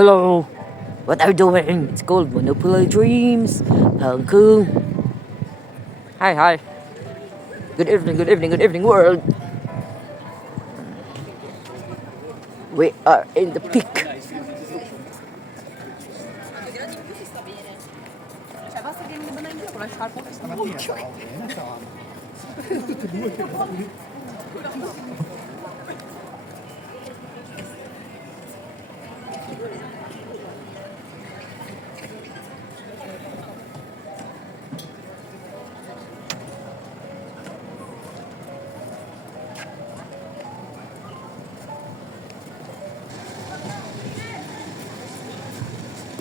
Hello. What are you doing? It's called Monopoly Dreams. Hong Kong. Hi, hi. Good evening, world. We are in the peak.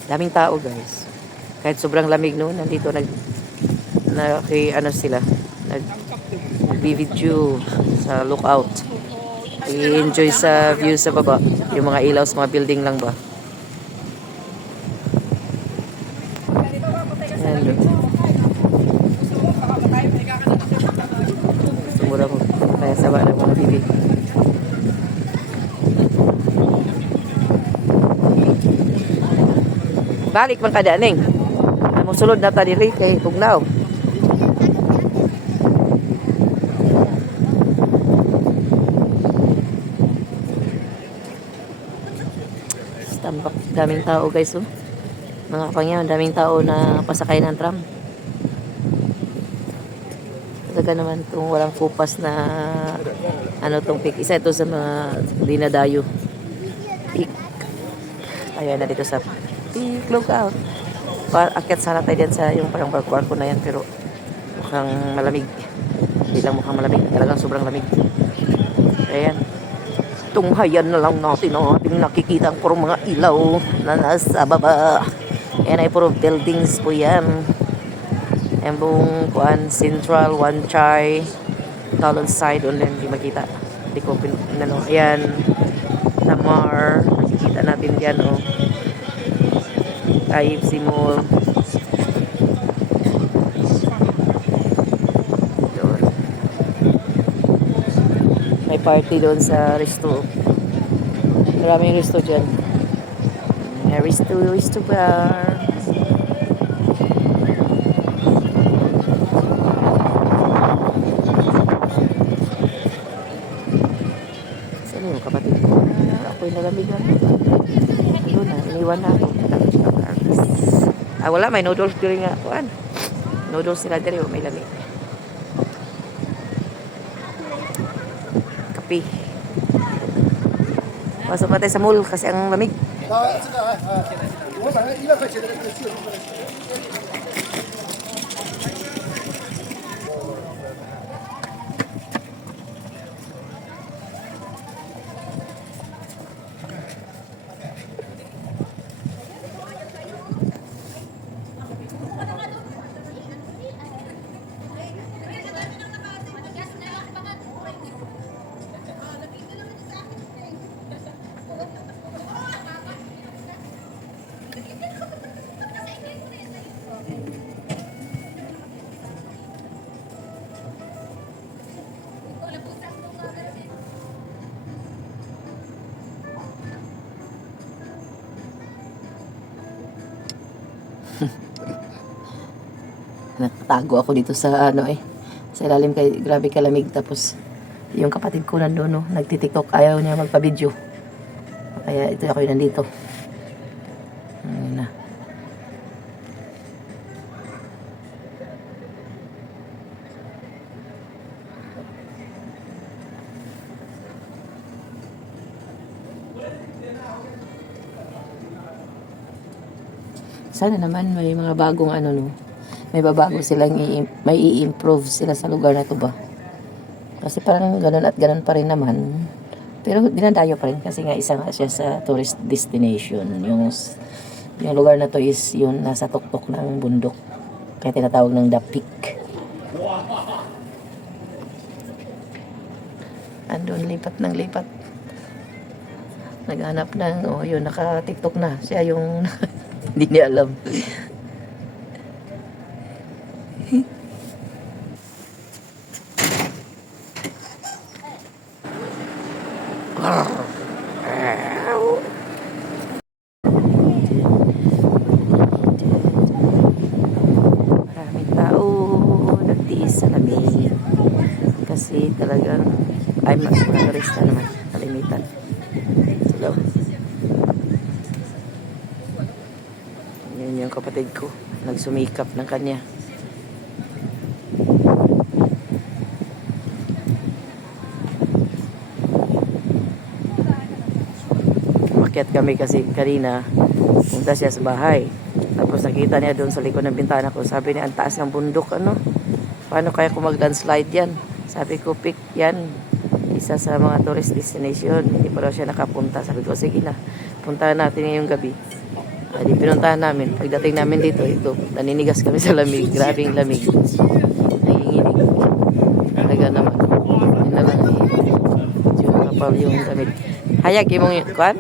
Daming tao, guys. Kahit sobrang lamig noon, nandito ano sila, nag-video sa lookout. I-enjoy sa view sa baba. Yung mga ilaw sa mga building lang ba. Ayan, tumura mo. Kaya saba ng mga TV. Balik man kada ning. Amo sulod na ta diri kay Tugnaw. Tambak daming tao, guys, oh. Mga kapangyan, daming tao na pasakay ng tram. Talaga naman itong walang kupas na ano tong peak. Isa ito sa mga dinadayo. Peak. Ayan na dito sa peak lookout. Akyat sana tayo dyan sa yung parang barko na yan, pero mukhang malamig. Hindi lang mukhang malamig, talagang sobrang lamig. Ayan. Tunghayan na lang natin ang ating nakikita puro mga ilaw na nasa baba. Ayan ay puro buildings po yan. Ayan buong kuan, Central, One Chai, Talon side, only hindi makita. Hindi ko pinano. Ayan, Tamar, nakikita natin dyan, oh. IFC Mall. Doon. May party doon sa resto. Maraming resto dyan. May resto bar. Saan yung kapatid ko? Ako'y nalamigan. Doon na, iniwan na ako. Wala, may noodles diri nga. Kuan. Noodles sila diri, may lamig. Kape. Pasok natin sa mall kasi ang lamig. Natago ako dito sa sa ilalim kay grabe kalamig, tapos yung kapatid ko nandoon, no, nagti-TikTok, ayaw niya magpa-video. Kaya ito ako yung nandito. Ayun na. Sana naman may mga bagong no. May babago silang may i-improve sila sa lugar na to ba. Kasi parang ganun at ganun pa rin naman. Pero dinadayo pa rin kasi nga isa nga siya sa tourist destination. Yung lugar na to is yung nasa tuktok ng bundok. Kaya tinatawag ng The Peak. Andun, lipat ng lipat. Naghanap ng, yun, naka-TikTok na. Siya yung hindi niya alam. Ay, mga turista naman. Kalimitan. Hello. Yun yung kapatid ko. Nagsumikap ng kanya. Umakyat kami kasi kanina. Punta siya sa bahay. Tapos nakita niya doon sa likod ng bintana ko. Sabi niya, ang taas ng bundok, ano? Paano kaya kung mag-landslide yan? Sabi ko, pick yan. Isa sa mga tourist destination. Hindi pa daw siya nakapunta. Sabi ko, sige na. Puntahan natin ngayong gabi. Di pinuntahan namin. Pagdating namin dito, ito, naninigas kami sa lamig. Grabing lamig. Nanginginig. Talaga naman. Yun na lang. Yung kapal yung damit. Hayag, imong kuan?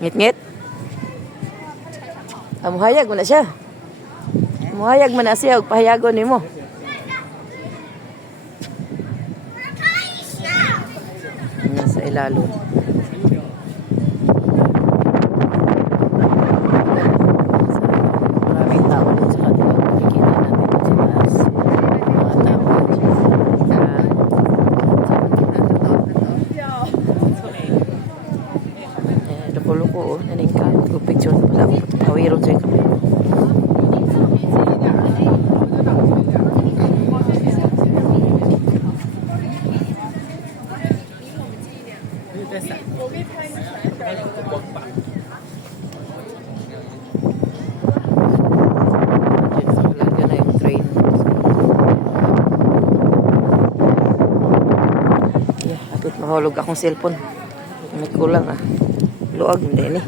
Ngit-ngit? Muhayag mo na siya. Muhayag mo na siya. Pahayagon ni mo. Nasa ilalo. Maraming tao din sa kanila. Makikita natin sa taas. Mga tao. Luko-luko. Naningka. Picture na pala. Hawiron sa'yo kami. Mahulog akong cellphone. May kulang luag hindi ni.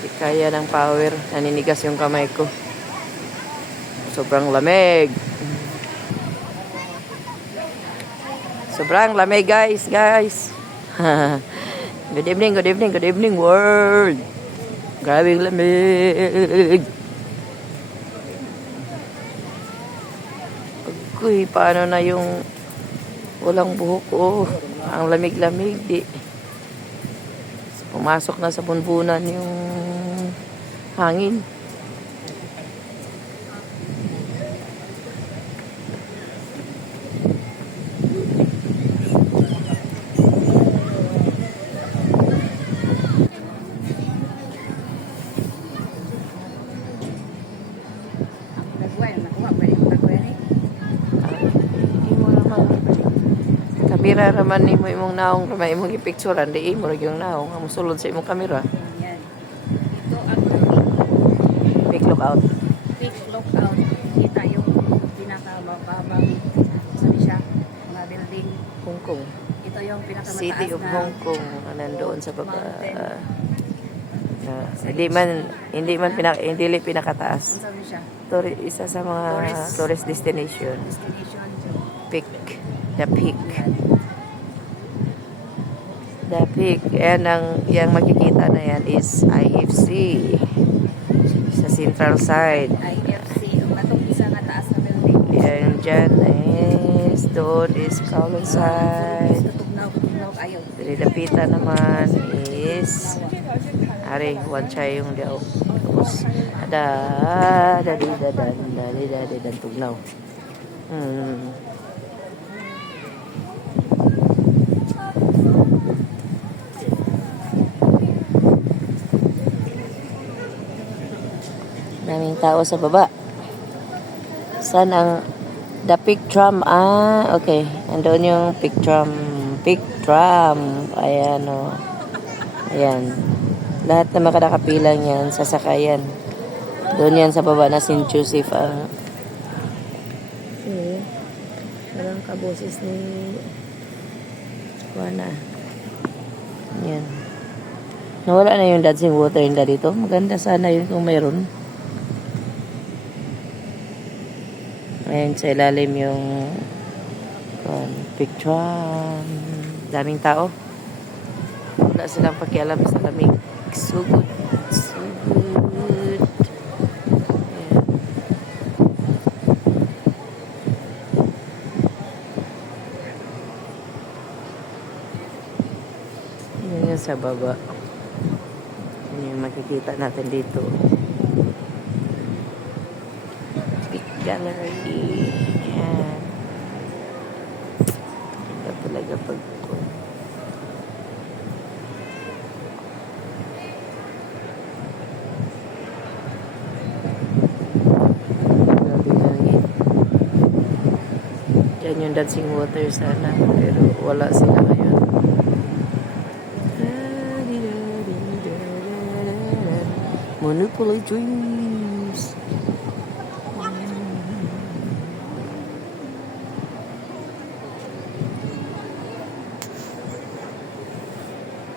Hindi kaya ng power. Naninigas yung kamay ko. Sobrang lamig. Sobrang lamig, guys. Good evening world. Grabe lamig. Uy, paano na yung walang buhok ko? Ang lamig-lamig, di. Pumasok na sa bunbunan yung hangin. Kamera raman ni mo imong naong ramay imong ipicturean di imo yung naong ang sulod sa imong kamera. Yan. Ito ang Big lookout. big lookout. Kita yung pinakamababang sabi siya, mga building. Hong Kong. Ito yung pinakamataas City of na Hong Kong nandoon sa baba. mountain. Hindi pinakataas. Ang sabi siya, Isa sa mga tourist destination. destination. Peak. The Peak. The Peak. Yang makikita na yan is IFC. Sa central side. IFC. Ang natong isa nga taas na building. Yan dyan is, doon is Kowloon side. Tugnaw kayo. Dililapitan naman is, ari, wanchay yung daw. Tapos, dan tugnaw. Daming tao sa baba. Saan ang the Peak Tram? Okay. Andoon yung Peak Tram. Peak Tram. Ayan o. Ayan. Lahat na makakapilang yan, sasakayan. Doon yan sa baba na St. Joseph ang walang kaboses ni Juana. Yan. Nawala na yung dancing water nila dito. Maganda sana yun kung mayroon. Ayan sa ilalim yung picture. Daming tao. Wala silang pakialam sa lamig. So good. So good. Ayan. sa baba. Yan yung makikita natin dito. Big gallery. Yan. Ganda talaga pag grabe hangin. Yan yung dancing water sana. Pero wala sila ngayon. Monopoly Dreams.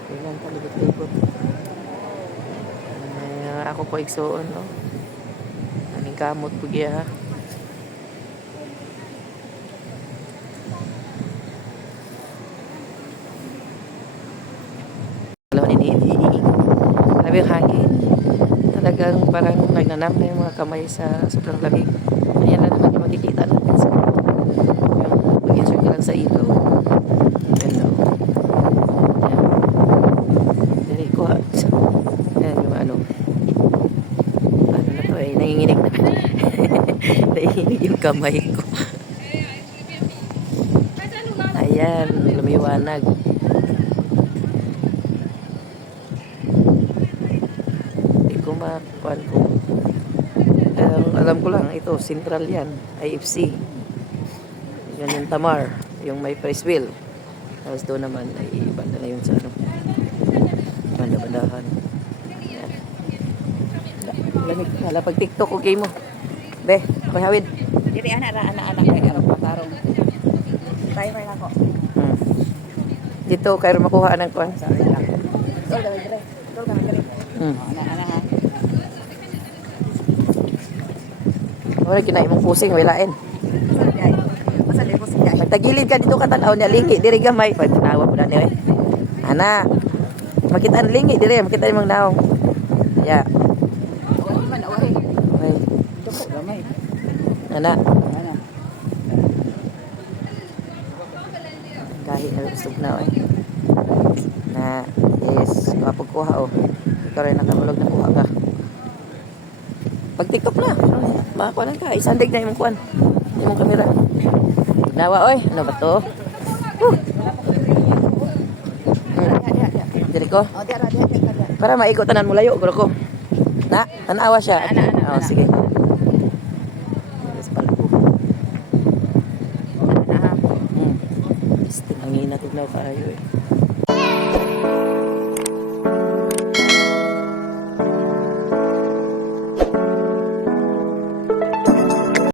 Kailan palibot-libot. Ako po igsoon, no? Aning kamot po giya, ha? Alam ni grabe yung hangin. Talagang parang nagnanam na yung mga kamay sa sobrang lamig. Ayan lang naman yung makikita natin sa yung pag-insert ka lang sa ilaw. Hello. Ayan. Dali ko ha. Ayan yung ano. Ano na to eh. Nanginginig na. Nanginginig yung kamay ko. Ayan. Lumiwanag. Kumakuan ko. Alam ko lang, ito, Central yan. IFC. Yan yung Tamar. Yung may press wheel. Tapos doon naman, ay banda na yun sa ano. Banda-bandahan. Yan. Lamig. Hala, pag TikTok, okay mo. Be, mahawid. Dili anak kay arang patarong. Timer na ko. Dito, kayo makuha ng kuan. Sorry lang. Dol dire. Dol kami dire. Ana ha. Wala kinain mong pusing, wilain. Masa di ko siya. Magtagilid ka dito katanaw niya, lingi, diri gamay. Pag tinawa po na niya, eh. Ana, makita ang lingi, diri, makita yung mga naong. Ya. Wala man away. Okay. Doko gamay. Ana, Ana. kahit na usog na, eh. Na, yes, mapagkuha, oh. Ikaw rin nakamulog na kuha ka. Pag TikTok na, makakuha ka. Isandig na yung kuhan. Yung kamera. Nawa, oy. Ano ba to? Dili ko. Oh, dia. Para maikotanan mo layo, bro ko. Na, tanawa siya. Ana. Oh, sige. Yes, pala ko. Tinangin na tugnaw kayo, eh.